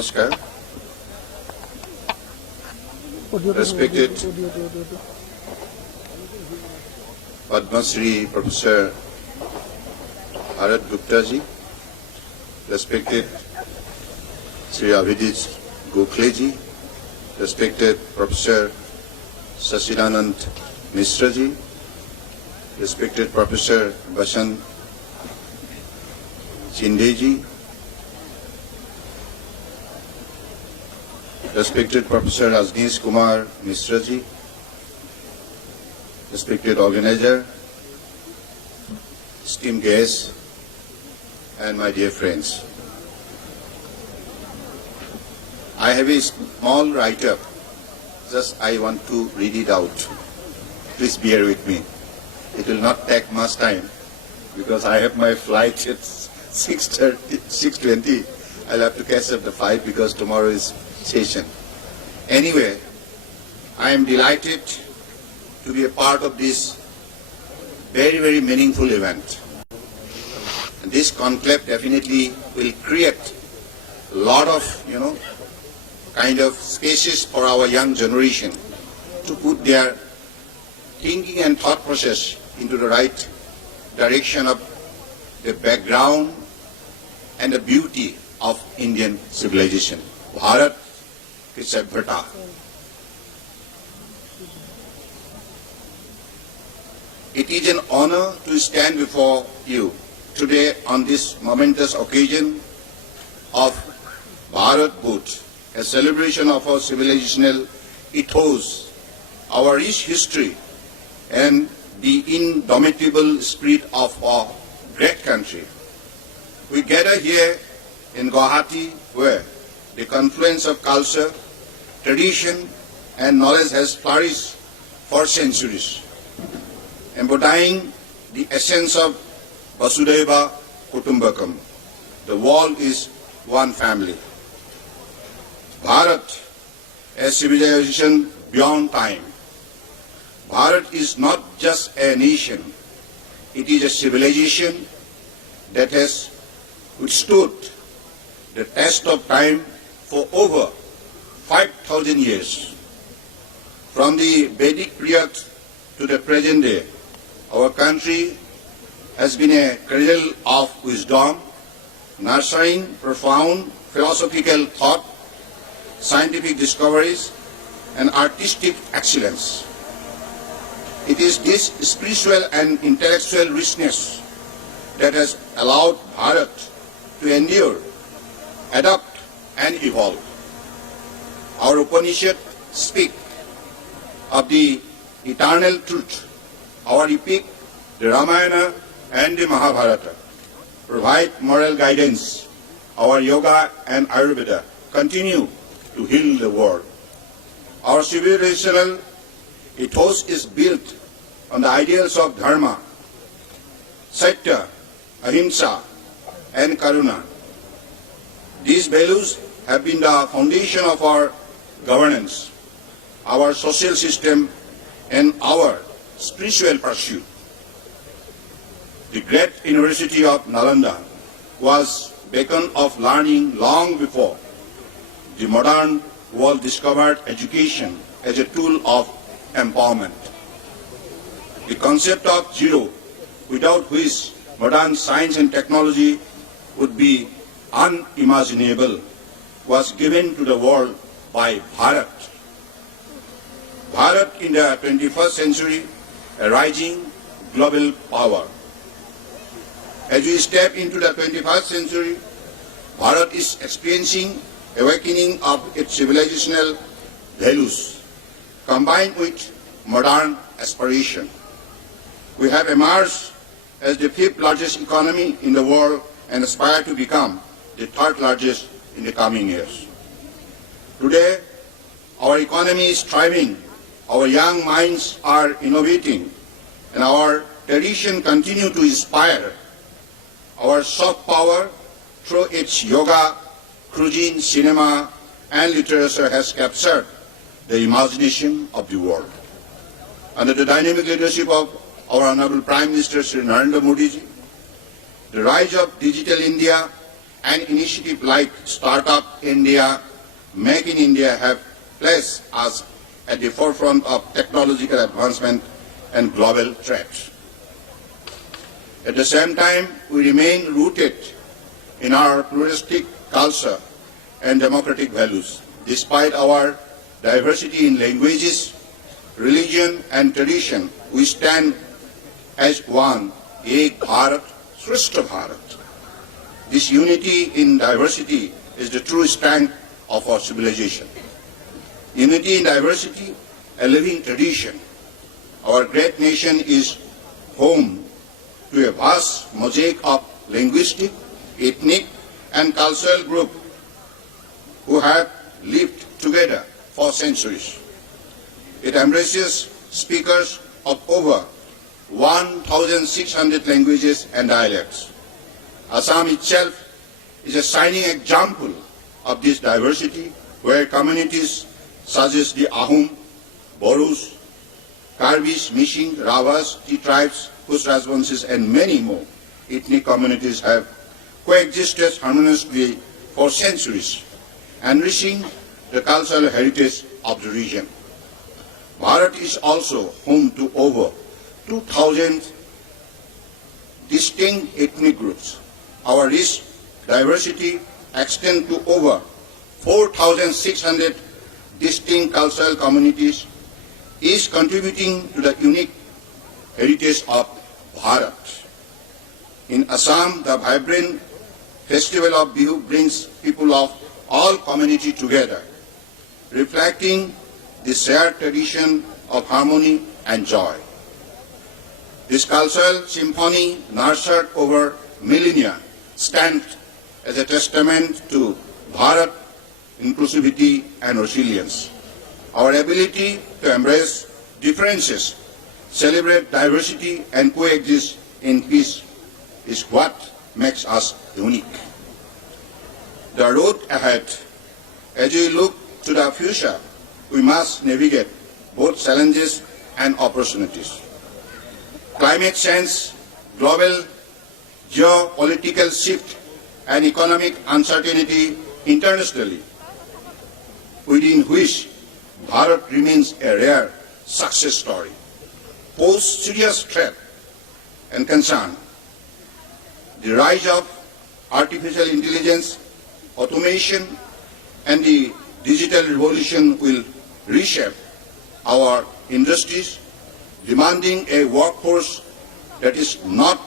Namaskar. Respected Padma Shri Professor Bharat Gupta ji, respected Sri Abhijit Gokhale ji, respected Professor Sasidanand Mishra ji, respected Professor Basant Shinde ji, respected Professor Rajneesh Kumar Mishra ji, respected organizer, esteemed guests, and my dear friends. I have a small write-up. Just I want to read it out. Please bear with me. It will not take much time because I have my flight at 6:20. I'll have to catch up the flight because tomorrow is session. Anyway, I am delighted to be a part of this very, very meaningful event. And this conclave definitely will create a lot of, kind of spaces for our young generation to put their thinking and thought process into the right direction of the background and the beauty of Indian civilization. Bharat ki Sabhyata. It is an honor to stand before you today on this momentous occasion of Bharat Bhut, a celebration of our civilizational ethos, our rich history, and the indomitable spirit of our great country. We gather here in Guwahati, where the confluence of culture, tradition, and knowledge has flourished for centuries, embodying the essence of Vasudhaiva Kutumbakam. The world is one family. Bharat, a civilization beyond time. Bharat is not just a nation. It is a civilization that has withstood the test of time for over 5,000 years. From the Vedic period to the present day, our country has been a cradle of wisdom, nurturing profound philosophical thought, scientific discoveries, and artistic excellence. It is this spiritual and intellectual richness that has allowed Bharat to endure, adapt, and evolve. Our Upanishad speak of the eternal truth. Our epic, the Ramayana and the Mahabharata, provide moral guidance. Our yoga and Ayurveda continue to heal the world. Our civilizational ethos is built on the ideals of dharma, satya, ahimsa, and karuna. These values have been the foundation of our governance, our social system, and our spiritual pursuit. The great University of Nalanda was beacon of learning long before the modern world discovered education as a tool of empowerment. The concept of zero, without which modern science and technology would be unimaginable, was given to the world by Bharat. Bharat in the 21st century, a rising global power. As we step into the 21st century, Bharat is experiencing awakening of its civilizational values, combined with modern aspiration. We have emerged as the 5th largest economy in the world and aspire to become the 3rd largest in the coming years. Today, our economy is thriving, our young minds are innovating, and our tradition continues to inspire. Our soft power, through its yoga, cuisine, cinema, and literature, has captured the imagination of the world. Under the dynamic leadership of our Honorable Prime Minister Sri Narendra Modi ji, the rise of digital India and initiatives like Startup India, Make in India have placed us at the forefront of technological advancement and global threats. At the same time, we remain rooted in our pluralistic culture and democratic values. Despite our diversity in languages, religion and tradition, we stand as one, Ek Bharat, Shrestha Bharat. This unity in diversity is the true strength of our civilization. Unity in diversity, a living tradition. Our great nation is home to a vast mosaic of linguistic, ethnic and cultural groups who have lived together for centuries. It embraces speakers of over 1,600 languages and dialects. Assam itself is a shining example of this diversity, where communities such as the Ahom, Borus, Karbis, Mishing, Ravas, Tea tribes, Kus Rajvansis and many more ethnic communities have coexisted harmoniously for centuries, enriching the cultural heritage of the region. Bharat is also home to over 2,000 distinct ethnic groups. Our rich diversity extends to over 4,600 distinct cultural communities, is contributing to the unique heritage of Bharat. In Assam, the vibrant festival of Bihu brings people of all communities together, reflecting the shared tradition of harmony and joy. This cultural symphony, nurtured over millennia, stands as a testament to Bharat inclusivity and resilience. Our ability to embrace differences, celebrate diversity and coexist in peace is what makes us unique. The road ahead, as we look to the future, we must navigate both challenges and opportunities. Climate change, global geopolitical shift, and economic uncertainty internationally, within which Bharat remains a rare success story, pose serious threat and concern. The rise of artificial intelligence, automation, and the digital revolution will reshape our industries, demanding a workforce that is not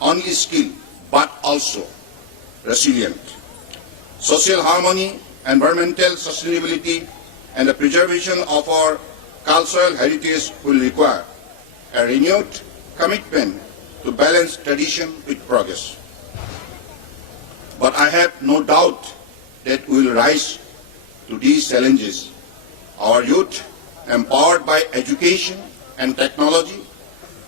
only skilled but also resilient. Social harmony, environmental sustainability, and the preservation of our cultural heritage will require a renewed commitment to balance tradition with progress. But I have no doubt that we will rise to these challenges. Our youth, empowered by education and technology,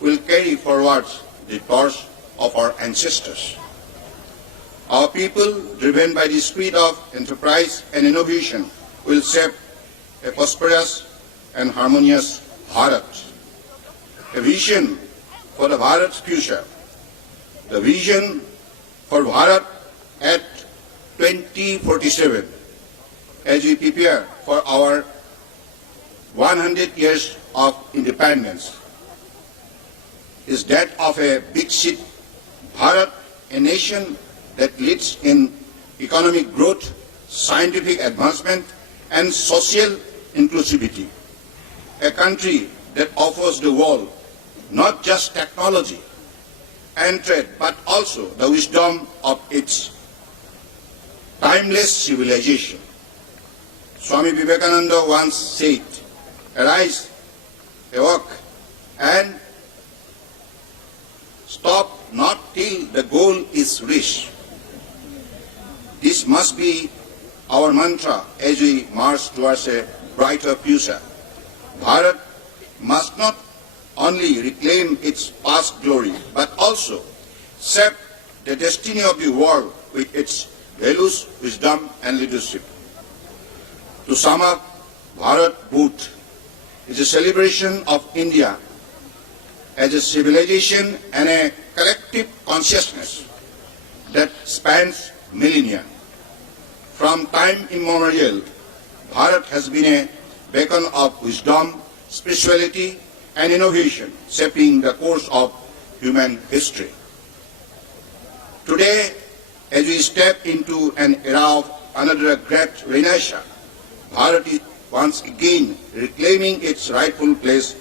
will carry forward the torch of our ancestors. Our people, driven by the spirit of enterprise and innovation, will shape a prosperous and harmonious Bharat. A vision for the Bharat's future. The vision for Bharat at 2047, as we prepare for our 100 years of independence, is that of a big city Bharat, a nation that leads in economic growth, scientific advancement, and social inclusivity. A country that offers the world not just technology and trade, but also the wisdom of its timeless civilization. Swami Vivekananda once said, "Arise, awake, and stop not till the goal is reached." This must be our mantra as we march towards a brighter future. Bharat must not only reclaim its past glory, but also shape the destiny of the world with its values, wisdom, and leadership. To sum up, Bharat Bhut is a celebration of India as a civilization and a collective consciousness that spans millennia. From time immemorial, Bharat has been a beacon of wisdom, spirituality, and innovation, shaping the course of human history. Today, as we step into an era of another great renaissance, Bharat is once again reclaiming its rightful place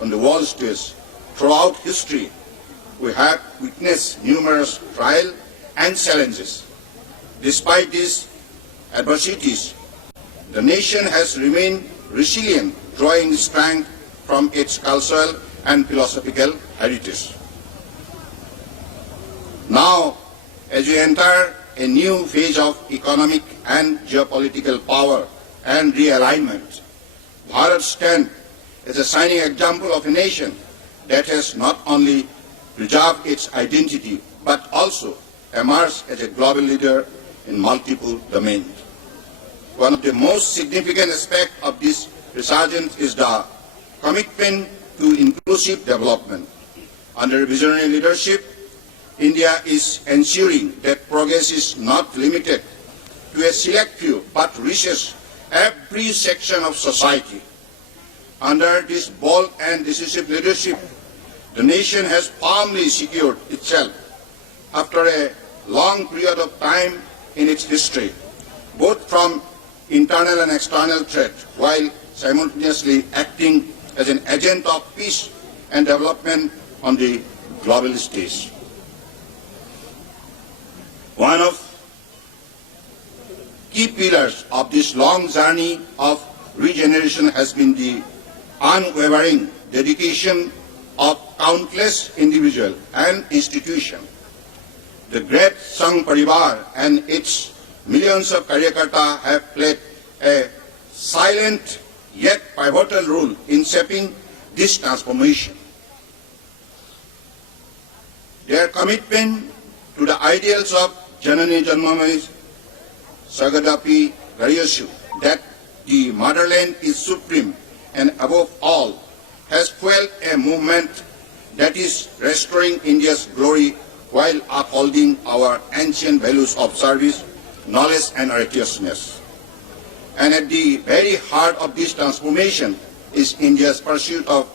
on the world stage. Throughout history, we have witnessed numerous trials and challenges. Despite these adversities, the nation has remained resilient, drawing strength from its cultural and philosophical heritage. Now, as we enter a new phase of economic and geopolitical power and realignment, Bharat stands as a shining example of a nation that has not only preserved its identity but also emerged as a global leader in multiple domains. One of the most significant aspects of this resurgence is the commitment to inclusive development. Under visionary leadership, India is ensuring that progress is not limited to a select few but reaches every section of society. Under this bold and decisive leadership, the nation has firmly secured itself after a long period of time in its history, both from internal and external threat, while simultaneously acting as an agent of peace and development on the global stage. One of key pillars of this long journey of regeneration has been the unwavering dedication of countless individuals and institutions. The great Sangh Parivar and its millions of Karyakarta have played a silent yet pivotal role in shaping this transformation. Their commitment to the ideals of Janani Janmamai Sagadapi Garyasu, that the motherland is supreme and above all, has fueled a movement that is restoring India's glory while upholding our ancient values of service, knowledge and righteousness. And at the very heart of this transformation is India's pursuit of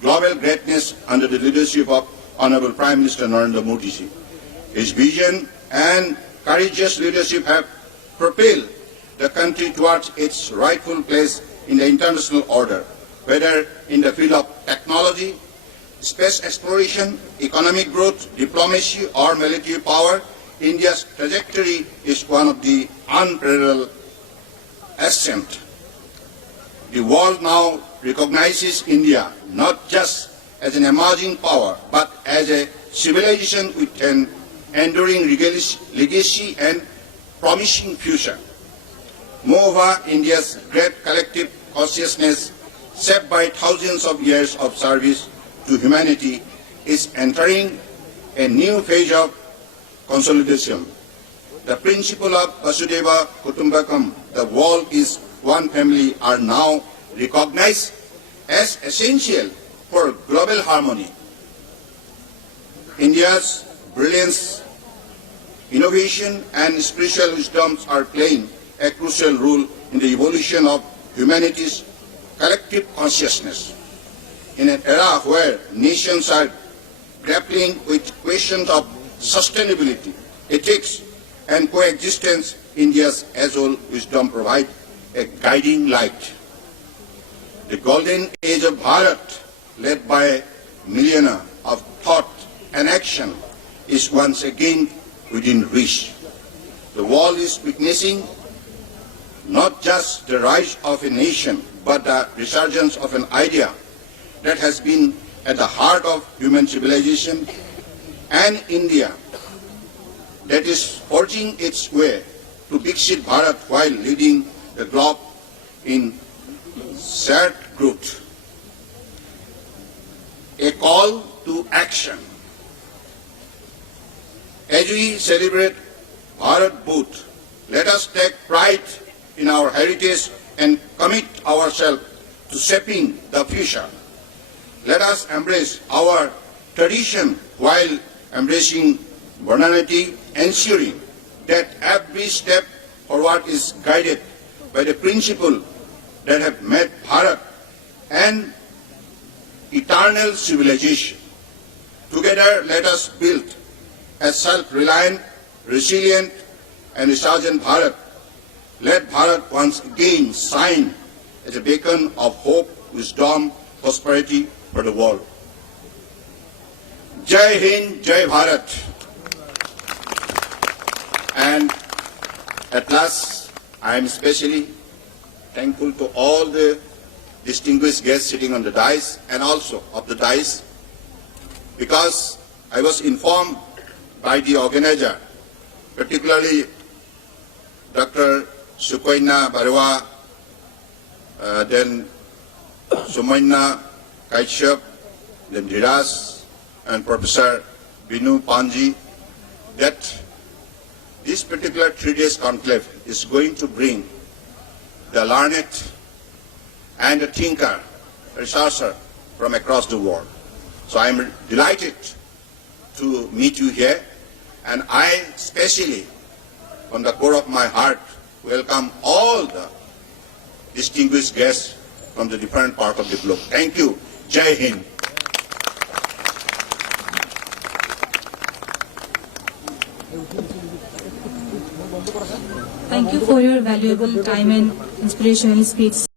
global greatness under the leadership of Honorable Prime Minister Narendra Modi ji. His vision and courageous leadership have propelled the country towards its rightful place in the international order, whether in the field of technology, space exploration, economic growth, diplomacy or military power. India's trajectory is one of the unparalleled ascent. The world now recognizes India not just as an emerging power, but as a civilization with an enduring legacy and promising future. Moreover, India's great collective consciousness, shaped by thousands of years of service to humanity, is entering a new phase of consolidation. The principle of Vasudhaiva Kutumbakam, the world is one family, are now recognized as essential for global harmony. India's brilliance, innovation and spiritual wisdoms are playing a crucial role in the evolution of humanity's collective consciousness. In an era where nations are grappling with questions of sustainability, ethics and coexistence, India's age-old wisdom provides a guiding light. The golden age of Bharat, led by millennia of thought and action, is once again within reach. The world is witnessing not just the rise of a nation, but the resurgence of an idea that has been at the heart of human civilization, and India that is forging its way to Viksit Bharat while leading the globe in shared growth. A call to action. As we celebrate Bharat Booth, let us take pride in our heritage and commit ourselves to shaping the future. Let us embrace our tradition while embracing modernity, ensuring that every step forward is guided by the principle that have made Bharat an eternal civilization. Together, let us build a self-reliant, resilient, and resurgent Bharat. Let Bharat once again shine as a beacon of hope, wisdom, prosperity for the world. Jai Hind, Jai Bharat. And at last, I am especially thankful to all the distinguished guests sitting on the dais and also of the dais, because I was informed by the organizer, particularly Dr. Sukoina Barwa, then Sumaina Kaishap, then Dhiras, and Professor Binu Panji, that this particular 3 days conclave is going to bring the learned and the thinker, researcher from across the world. So I am delighted to meet you here, and I especially, from the core of my heart, welcome all the distinguished guests from the different parts of the globe. Thank you. Jai Hind. Thank you for your valuable time and inspirational speech.